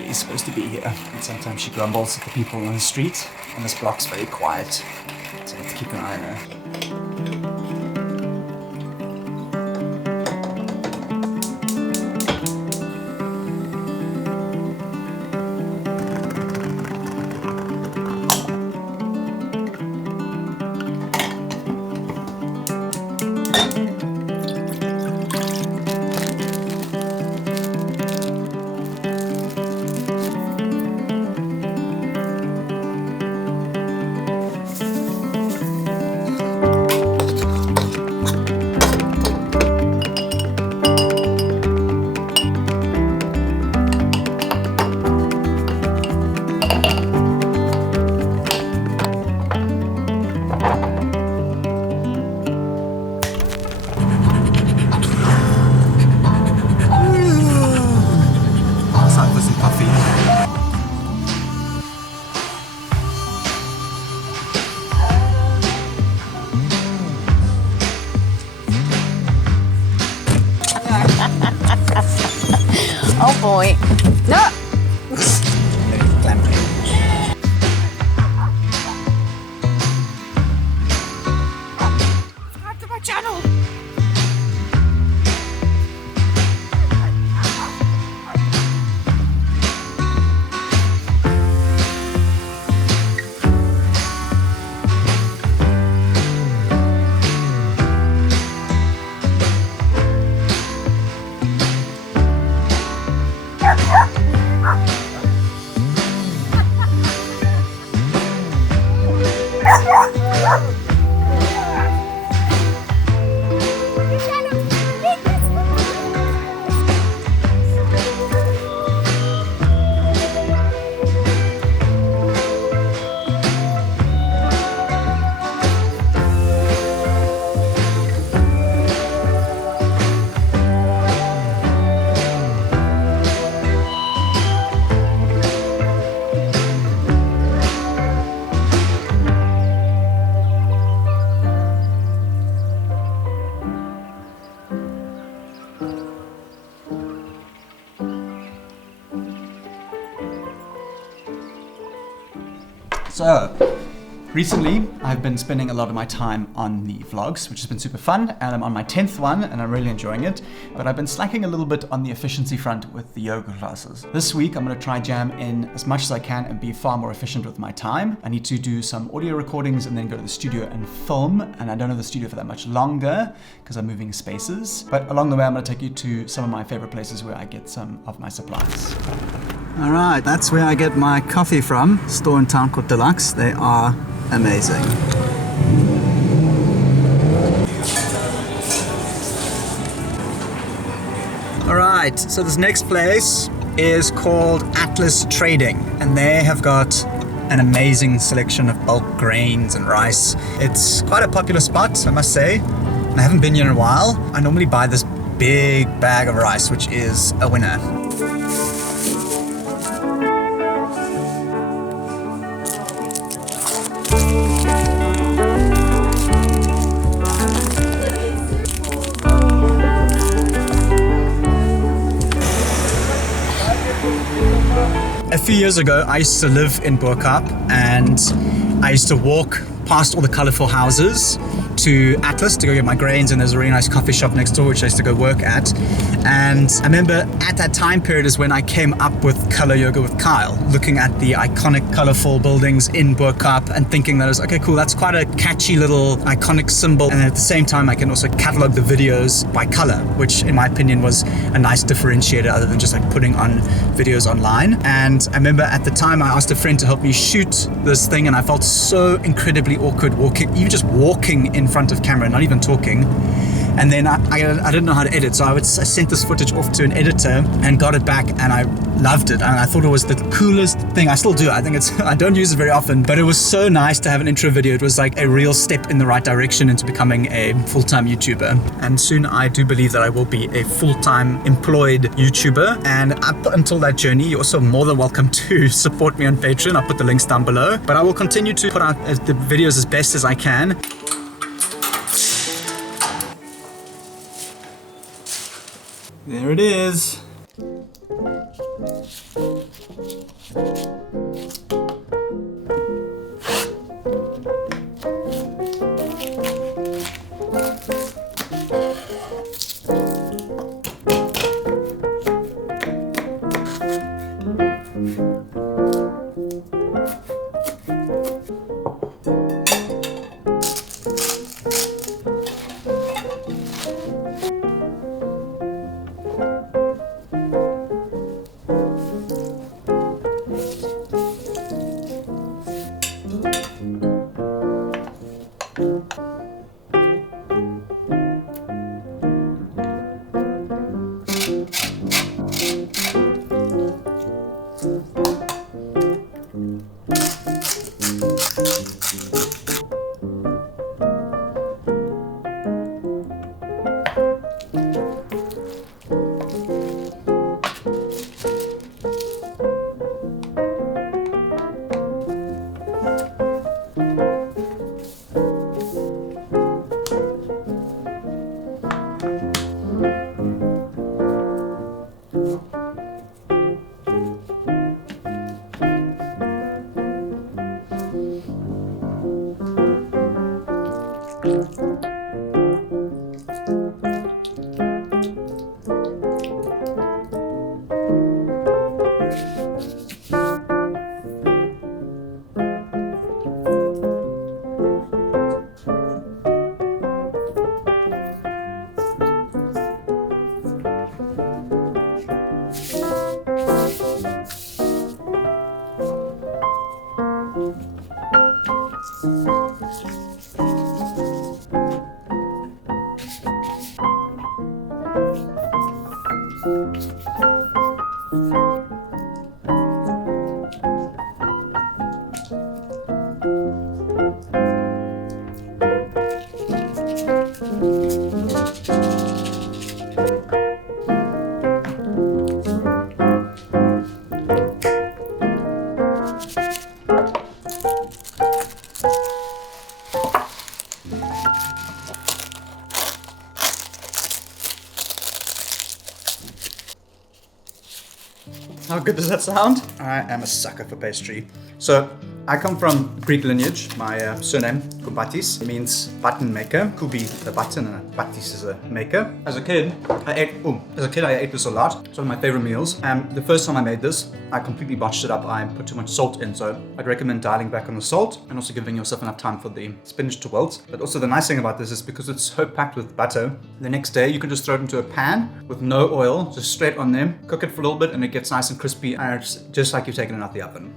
Lady's supposed to be here. And sometimes she grumbles at the people on the street, and this block's very quiet, so I have to keep an eye on her. Oh boy. No! Subscribe to my channel! So, recently I've been spending a lot of my time on the vlogs, which has been super fun, and I'm on my 10th one and I'm really enjoying it, but I've been slacking a little bit on the efficiency front with the yoga classes. This week I'm going to try jam in as much as I can and be far more efficient with my time. I need to do some audio recordings and then go to the studio and film, and I don't have the studio for that much longer because I'm moving spaces, but along the way I'm going to take you to some of my favorite places where I get some of my supplies. Alright, that's where I get my coffee from, store in town called Deluxe. They are amazing. Alright, so this next place is called Atlas Trading, and they have got an amazing selection of bulk grains and rice. It's quite a popular spot, I must say. I haven't been here in a while. I normally buy this big bag of rice, which is a winner. A few years ago, I used to live in Bo-Kaap, and I used to walk past all the colorful houses to Atlas to go get my grains, and there's a really nice coffee shop next door which I used to go work at. And I remember at that time period is when I came up with Color Yoga with Kyle, looking at the iconic colorful buildings in Bo-Kaap and thinking that I was, okay, cool, that's quite a catchy little iconic symbol, and at the same time I can also catalog the videos by color, which in my opinion was a nice differentiator other than just like putting on videos online. And I remember at the time I asked a friend to help me shoot this thing, and I felt so incredibly awkward walking, even just walking in front of camera, not even talking. And then I didn't know how to edit, so I sent this footage off to an editor and got it back, and I loved it, and I thought it was the coolest thing. I still do. I think I don't use it very often, but it was so nice to have an intro video. It was like a real step in the right direction into becoming a full-time YouTuber. And soon I do believe that I will be a full-time employed YouTuber. And up until that journey, you're also more than welcome to support me on Patreon. I'll put the links down below, but I will continue to put out the videos as best as I can. There it is. How good does that sound? I am a sucker for pastry. So I come from Greek lineage. My surname, Koubatis, means button maker. Koubi, the button, and Batis is a maker. As a kid, I ate this a lot. It's one of my favorite meals. And the first time I made this, I completely botched it up. I put too much salt in, so I'd recommend dialing back on the salt and also giving yourself enough time for the spinach to wilt. But also the nice thing about this is because it's so packed with butter, the next day you can just throw it into a pan with no oil, just straight on there, cook it for a little bit, and it gets nice and crispy, and it's just like you've taken it out the oven.